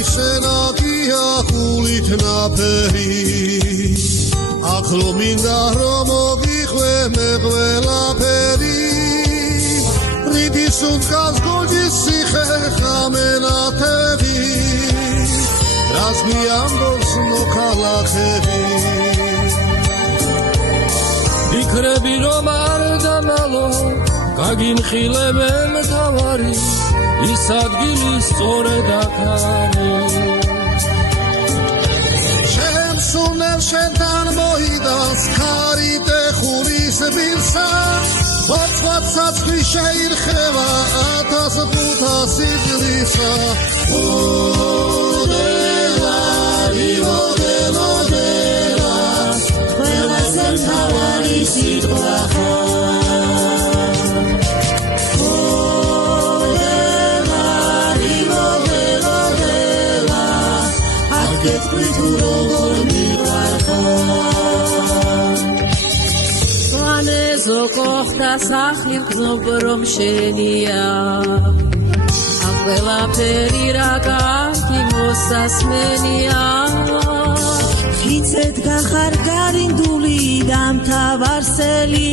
ისენაკია ხულით ნაფერი ახლო მინდა რომ მოგიხვე მე ყველაფერი რითის უნდას გოჯის სიხე ხამენათები რას მიამბობს მოქალაქები იქრები რომ არ დამალო გაგიმხილე მე მთავარი ის ადგილი სწორედ აქ არის შემსუნელ შენთან მოიდას ქარიტე ხურის ბილსა ვაცვაც საწყი შეირხევა 1500 წლისა ოდელარი ოდელოდელა ყველაზე მთავარი სიტყვა ზოგოხდა სახლი გზნობ რომ შენია ამ ყველაფერი რა კარგი მოსასმენია ხიცეთ გახარ გარინდული დამთავარსელი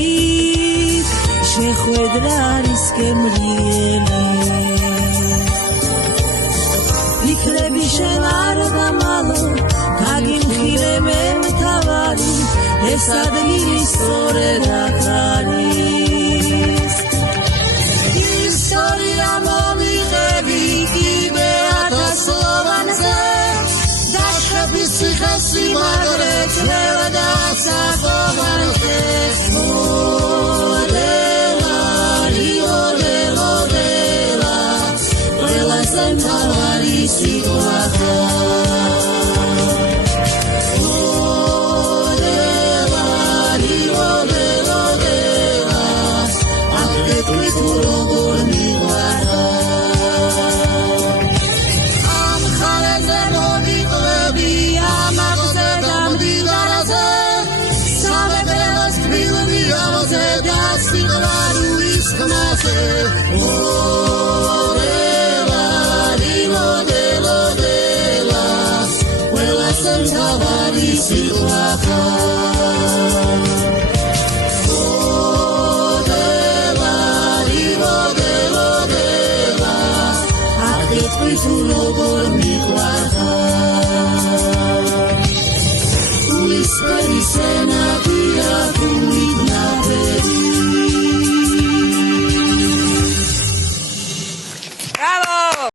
შეხვედრა არის გემრიელი იქნები შენ არ დამალო გაგიმხილე მე მთავარი ეს ადგილი სწორედ აქ არის ისტორია მომიღები კიდე 1000-ოვანზე დაშხების ციხე-სიმაგრე ძნელა და საფოვანზე ოდელარი ოდელოდელა ყველაზე მთავარი სიტყვა ოდელარი ოდელოდელა ყველაზე მთავარი სიტყვა ოდელარი ოდელოდელა აკეთვი თუ როგორ მიყვარხარ გულისფერი სენა